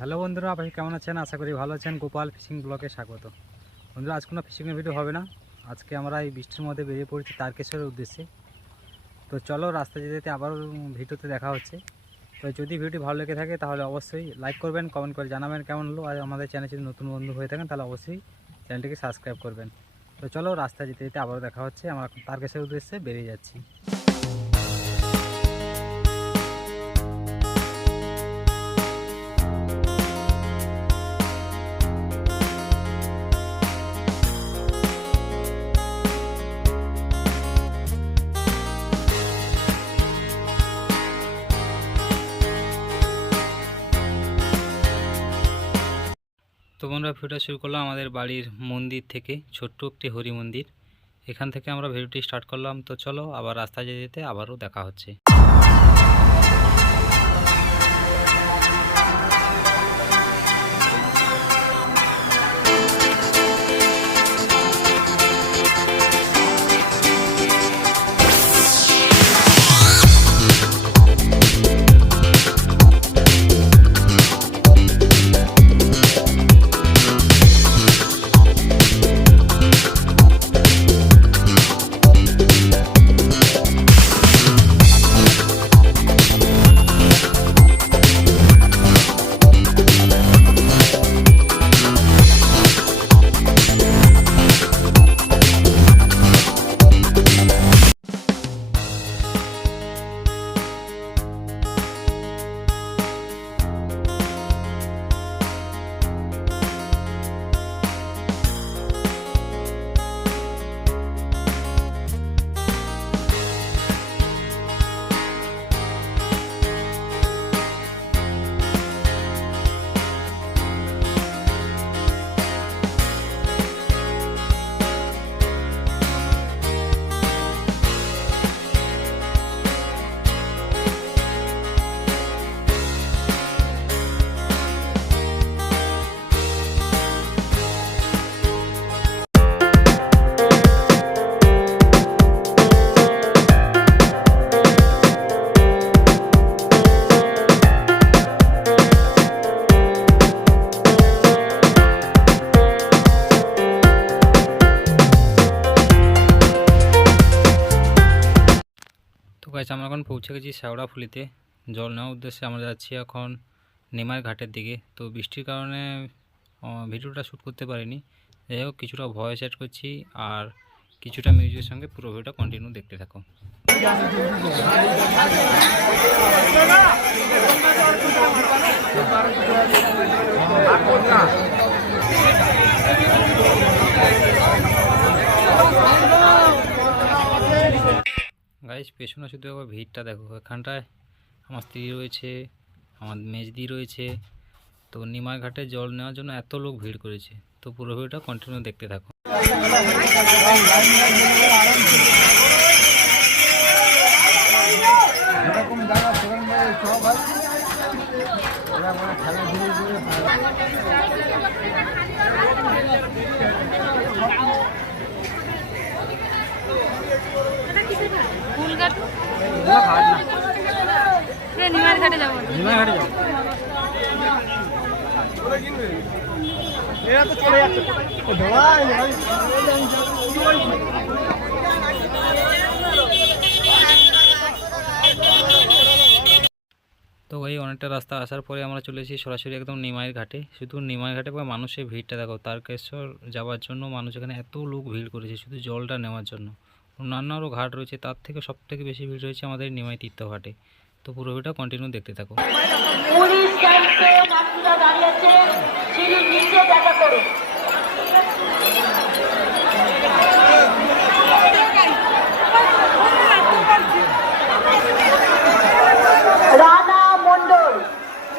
Hello বন্ধুরা, আপনি কেমন আছেন? আশা করি ভালো আছেন। গোপাল ফিশিং ব্লগে স্বাগত। বন্ধুরা, আজ কোনো ফিশিংয়ের ভিডিও হবে না। আজকে আমরা এই বৃষ্টির মধ্যে বেরিয়ে পড়েছি তারকেশ্বরের উদ্দেশ্যে। তো চলো, রাস্তা যেতে যেতে আবারও ভিডিওতে দেখা হচ্ছে। তো যদি ভিডিওটি ভালো লেগে থাকে তাহলে অবশ্যই লাইক করবেন, কমেন্ট করে জানাবেন কেমন হলো। আর আমাদের চ্যানেল যদি নতুন বন্ধু হয়ে থাকেন তাহলে অবশ্যই চ্যানেলটিকে সাবস্ক্রাইব করবেন। তো চলো, রাস্তা যেতে যেতে আবারও দেখা হচ্ছে। আমরা তারকেশ্বরের উদ্দেশ্যে বেরিয়ে যাচ্ছি। তো বন্ধুরা, ভিডিওটা শুরু করলাম আমাদের বাড়ির মন্দির থেকে, ছোট্ট একটি হরি মন্দির। এখান থেকে আমরা ভিডিওটি স্টার্ট করলাম। তো চলো, আবার রাস্তায় যেতে যেতে আবারও দেখা হচ্ছে। তো গাইস, আমরা এখন পৌঁছে গেছি শেওড়াফুলিতে। জল নেওয়ার উদ্দেশ্যে আমরা যাচ্ছি এখন নিমাই ঘাটের দিকে। তো বৃষ্টির কারণে ভিডিওটা শ্যুট করতে পারিনি। যাই হোক, কিছুটা ভয়েস অ্যাড করছি আর কিছুটা মিউজিকের সঙ্গে পুরো ভিডিওটা কন্টিনিউ দেখতে থাকো। গাইস, পেছনে শুধু একবার ভিড়টা দেখো। এখানটায় আমার স্ত্রী রয়েছে, আমার মেজদি রয়েছে। তো নিমাই ঘাটে জল নেওয়ার জন্য এত লোক ভিড় করেছে। তো পুরো ভিডিওটা কন্টিনিউ দেখতে থাকো। নিমাই ঘাটে যাবো। তো ভাই, অনেকটা রাস্তা আসার পরে আমরা চলে এসেছি সরাসরি একদম নিমাইয়ের ঘাটে। শুধু নিমাই ঘাটে বা মানুষের ভিড়টা দেখো। তারকেশ্বর যাওয়ার জন্য মানুষ এখানে এত লোক ভিড় করেছে শুধু জলটা নেওয়ার জন্য। অন্যান্য আরও ঘাট রয়েছে, তার থেকে সবথেকে বেশি ভিড় রয়েছে আমাদের নিমাই তীর্থ ঘাটে। তো পুরো ভিডিওটা কন্টিনিউ দেখতে থাকো।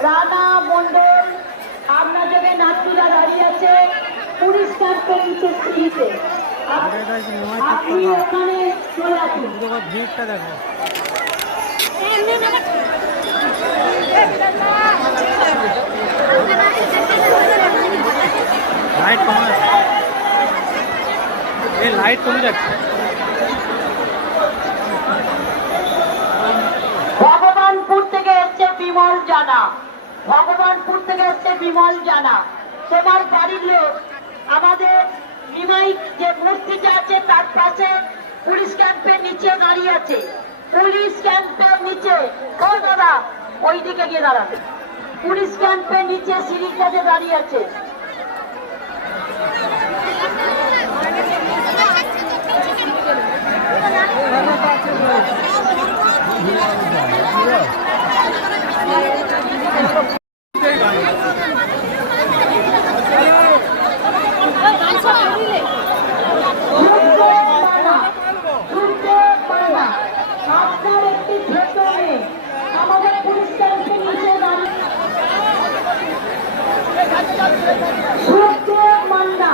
রানা মন্ডল আপনার জন্য নাট্যরা দাঁড়িয়ে আছে পুলিশ ক্যাম্পের নিচে। আপনি ওখানে চলে আসুন। ভিড়টা দেখো। লাইট কমে যাচ্ছে, এই লাইট কমে যাচ্ছে। ভগবানপুর থেকে এসছে বিমল জানা। ভগবানপুর থেকে হচ্ছে বিমল জানা, তোমার বাড়ির লোক। আমাদের নিমাই যে মূর্তিটা আছে তার পাশে পুলিশ ক্যাম্পের নিচে দাঁড়িয়ে আছে, পুলিশ ক্যাম্পের নিচে। ও দাদা ওই দিকে গিয়ে দাঁড়ান, পুলিশ ক্যাম্পের নিচে সিঁড়ির কাছে দাঁড়িয়ে আছে। আপনার একটি ছোট মেয়ে আমাদের পুলিশ ক্যাম্পের নিচে দাঁড়িয়ে। সুখদেব মান্না,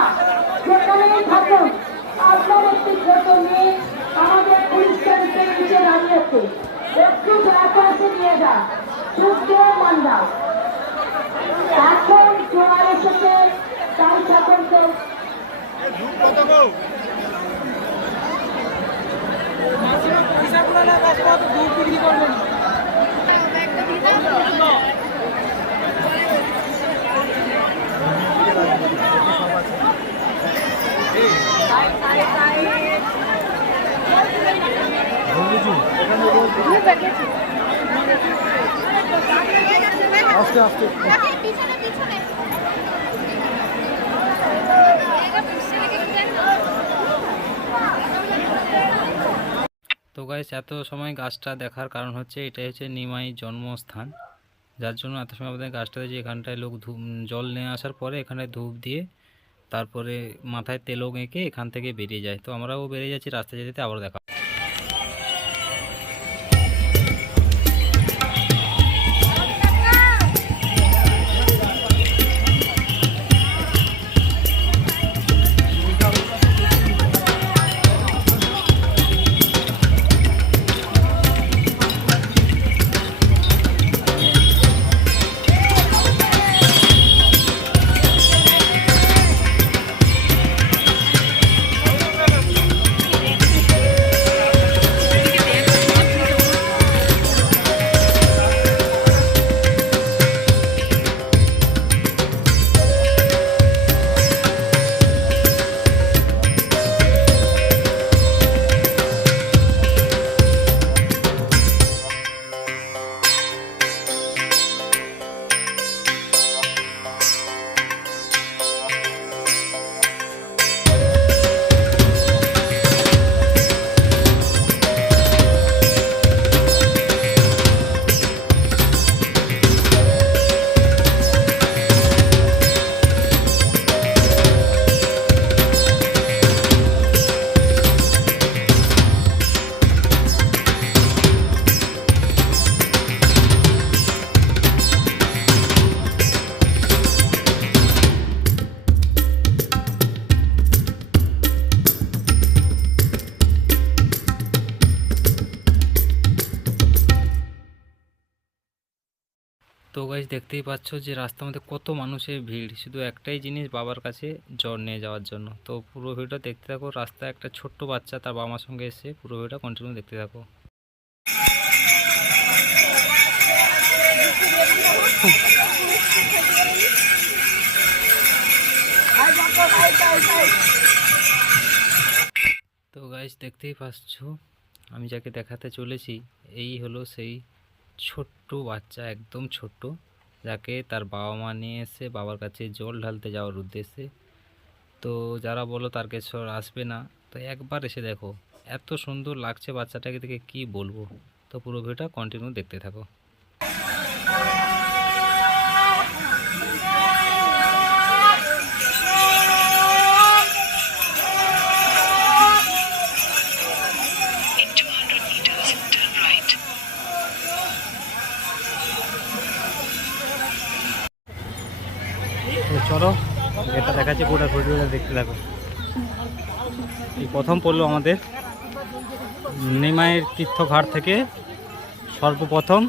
যেখানেই থাকুন আপনার একটি ছোট মেয়ে আমাদের পুলিশ ক্যাম্পের নিচে দাঁড়িয়েছে, একটু দয়া করে নিয়ে যান। সুখদেব মান্না এখন জোয়ার এসেছে, তাই সকলকে আস্তে আস্তে। তো গাইস, এত সময় গাছটা দেখার কারণ হচ্ছে এটাই হচ্ছে নিমাই জন্মস্থান, যার জন্য এত সময় আমাদের গাছটাতে যে এখানটায় লোক জল নিয়ে আসার পরে এখানে ধূপ দিয়ে তারপরে মাথায় তেলও এঁকে এখান থেকে বেরিয়ে যায়। তো আমরাও বেরিয়ে যাচ্ছি, রাস্তায় যেতে আবার দেখা। তো গাইস, দেখতেই পাচ্ছ যে রাস্তার মধ্যে কত মানুষের ভিড়, শুধু একটাই জিনিস, বাবার কাছে জ্বর নিয়ে যাওয়ার জন্য। তো পুরো ভিডিওটা দেখতে থাকো। রাস্তায় একটা ছোট্ট বাচ্চা তার বাবা মার সঙ্গে এসে পুরো ভিডিওটা কন্টিনিউ দেখতে থাকো। তো গাইস, দেখতেই পাচ্ছ আমি যাকে দেখাতে চলেছি এই হলো সেই ছোট্ট বাচ্চা, একদম ছোট্ট, যাকে তার বাবা মা নিয়ে এসে বাবার কাছে জল ঢালতে যাওয়ার উদ্দেশ্যে। তো যারা বলো তারকেশ্বর আসবে না, তো একবার এসে দেখো, এত সুন্দর লাগছে বাচ্চাটাকে দেখে, কি বলবো। তো পুরো ভিডিওটা কন্টিনিউ দেখতে থাকো। চলো, এটা দেখাচ্ছি, পুরো ভিডিওটা দেখতে থাকো। এই প্রথম পড়লো আমাদের নিমাইয়ের তীর্থঘাট থেকে সর্বপ্রথম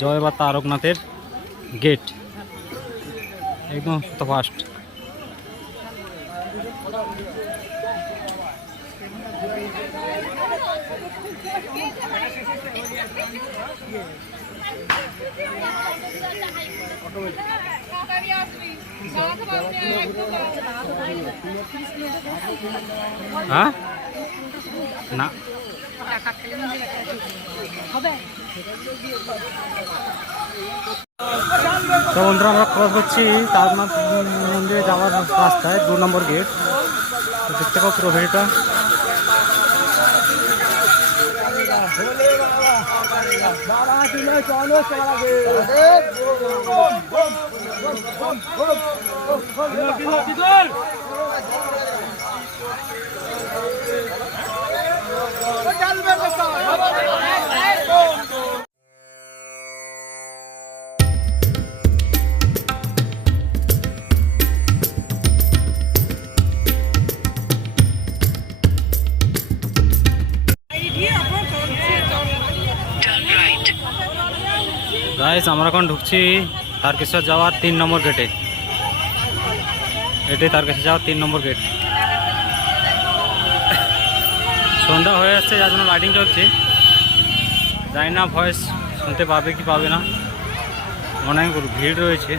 জয় বা তারকনাথের গেট, একদম তো ফার্স্ট। হ্যাঁ না তো বন্ধুরা আমরা ক্রস করছি তাজনাথ মন্দিরে যাওয়ার রাস্তায় 2 নম্বর গেট। তো দেখতে পাবো পুরো ভিড়টা। গাইস আমরা এখন ঢুকছি তারকেশ্বর যাওয়ার 3 নম্বর গেটে। এটাই তারকেশ্বর যাওয়ার 3 নম্বর গেট। সন্ধ্যা হয়ে আসছে যার জন্য লাইটিং চলছে। জানি না ভয়েস শুনতে পাবে কি পাবে না, অনেক ভিড় রয়েছে।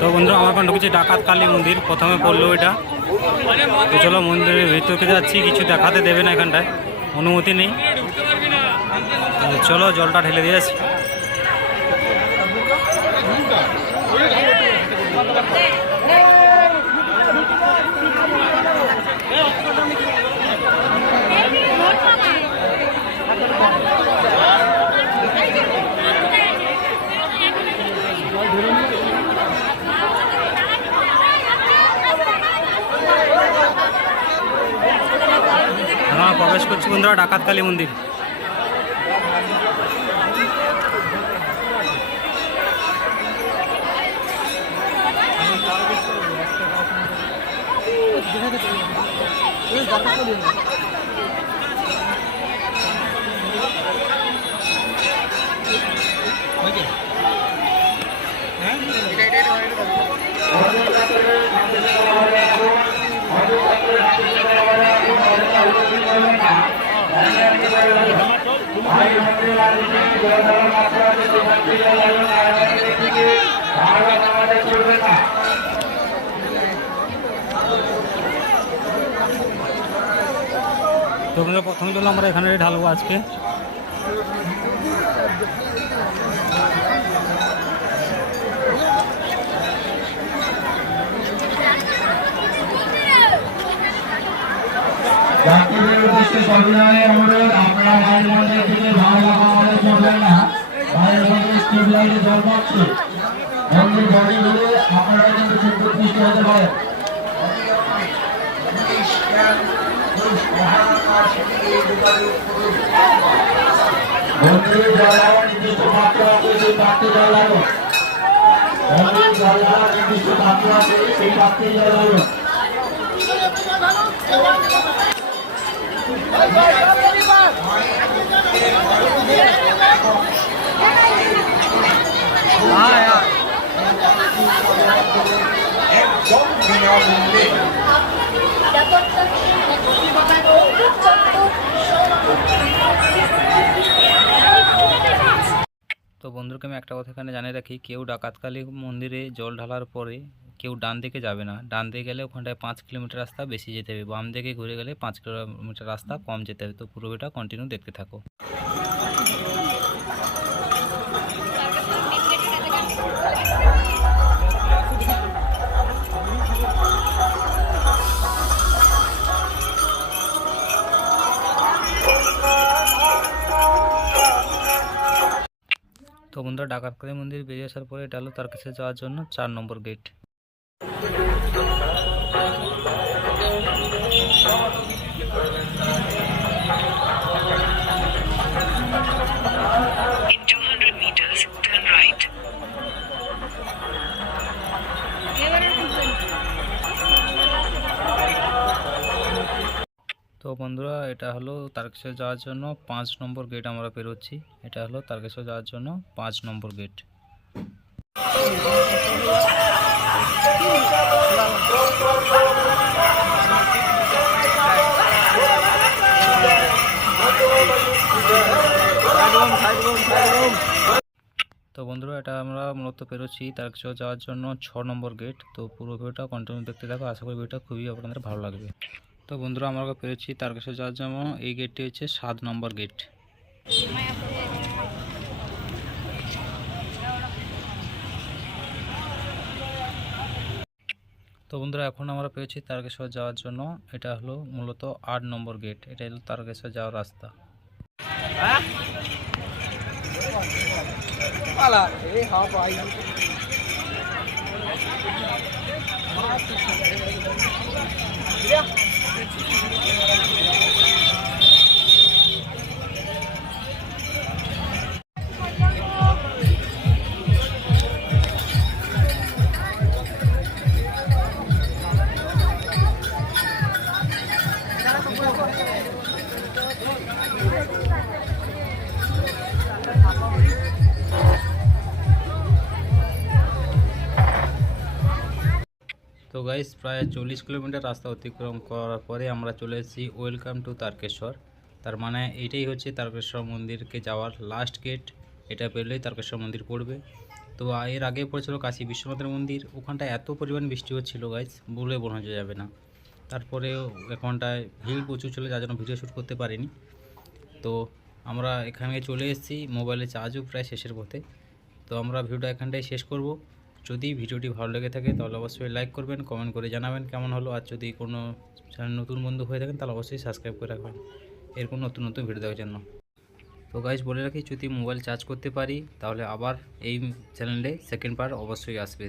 তো বন্ধুরা আমার এখন ঢুকেছি ডাকাত কালী মন্দির। প্রথমে পড়লো এটা। তো চলো মন্দিরের ভিতরকে যাচ্ছি, কিছু দেখাতে দেবে না এখানটায়, অনুমতি নেই। তো চলো জলটা ঢেলে দিয়ে আসি। আমরা প্রবেশ করছি বন্ধুরা ডাকাত কালী মন্দির। তো প্রথমে চলো আমরা এখানে ঢালবো আজকে। যাত্রীদের উদ্দেশ্যে সবিনয় অনুরোধ, আপনারা মাঝে মাঝে থেকে ভালো আমাদের চলবেন না। বাইরের মধ্যে স্ট্রিট লাইটে জল পড়ছে, মন্দির বডি মিলে আপনারা কিন্তু সুপ্রতিষ্ঠিত হতে পারেন। মন্দিরে জল দেওয়ার নির্দিষ্ট পাত্র আছে, সেই পাত্রে জল লাগবে। মন্দিরে জল দেওয়ার নির্দিষ্ট পাত্র আছে, সেই পাত্রে জল লাগবে। তো বন্ধুকে আমি একটা কথা এখানে জানিয়ে রাখি, কেউ ডাকাতকালী মন্দিরে জল ঢালার পরে কেউ ডান দিকে যাবে না। ডান দিকে গেলে ওখানটায় 5 কিলোমিটার রাস্তা বেশি যেতে হবে, বাম দিকে ঘুরে গেলে 5 কিলোমিটার রাস্তা কম যেতে হবে। তো পুরো ভিডিওটা কন্টিনিউ দেখতে থাকো। তো বন্ধুরা ডাকাতকালী মন্দির বেরিয়ে আসার পরে এটা হলো তারকেশ্বর যাওয়ার জন্য 4 নম্বর gate. In 200 meters, turn right. তো বন্ধুরা এটা হলো তারকেশ্বর যাওয়ার জন্য 5 নম্বর গেট আমরা পেরোচ্ছি। এটা হলো তারকেশ্বর যাওয়ার জন্য 5 নম্বর গেট। তো বন্ধুরা এটা আমরা মূলত পেরোচ্ছি তারকেশ্বর যাওয়ার জন্য 6 নম্বর গেট। তো পুরো ভিডিওটা কন্টিনিউ দেখতে থাকো, আশা করি ভিডিওটা খুবই আপনাদের ভালো লাগবে। তো বন্ধুরা আমরা পেরেছি তারকেশ্বর যাওয়ার জন্য এই গেটটি হচ্ছে 7 নম্বর গেট। তো বন্ধুরা এখন আমরা পেয়েছি তারকেশ্বর যাওয়ার জন্য এটা হলো মূলত 8 নম্বর গেট। এটা হলো তারকেশ্বর যাওয়ার রাস্তা। তো গাইস প্রায় 40 কিলোমিটার রাস্তা অতিক্রম করার পরে আমরা চলে এসেছি ওয়েলকাম টু তারকেশ্বর। তার মানে এইটাই হচ্ছে তারকেশ্বর মন্দিরকে যাওয়ার লাস্ট গেট। এটা পেরোলেই তারকেশ্বর মন্দির পড়বে। তো এর আগে পড়েছিল কাশী বিশ্বনাথের মন্দির, ওখানটায় এত পরিমাণ বৃষ্টি হচ্ছিল গাইস বলে বোঝা যাবে না। তারপরেও এখানটায় ভিড় প্রচুর ছিল, যার জন্য ভিডিও শ্যুট করতে পারিনি। তো আমরা এখানে চলে এসেছি, মোবাইলে চার্জও প্রায় শেষের পথে। তো আমরা ভিডিওটা এখানটায় শেষ করব। যদি ভিডিওটি ভালো লেগে থাকে তাহলে অবশ্যই লাইক করবেন, কমেন্ট করে জানাবেন কেমন হলো। আর যদি কোনো চ্যানেল নতুন বন্ধু হয়ে থাকেন তাহলে অবশ্যই সাবস্ক্রাইব করে রাখবেন এরকম নতুন নতুন ভিডিও দেখার জন্য। তো গাইস বলে রাখি, যদি মোবাইল চার্জ করতে পারি তাহলে আবার এই চ্যানেলে সেকেন্ড পার্ট অবশ্যই আসবে।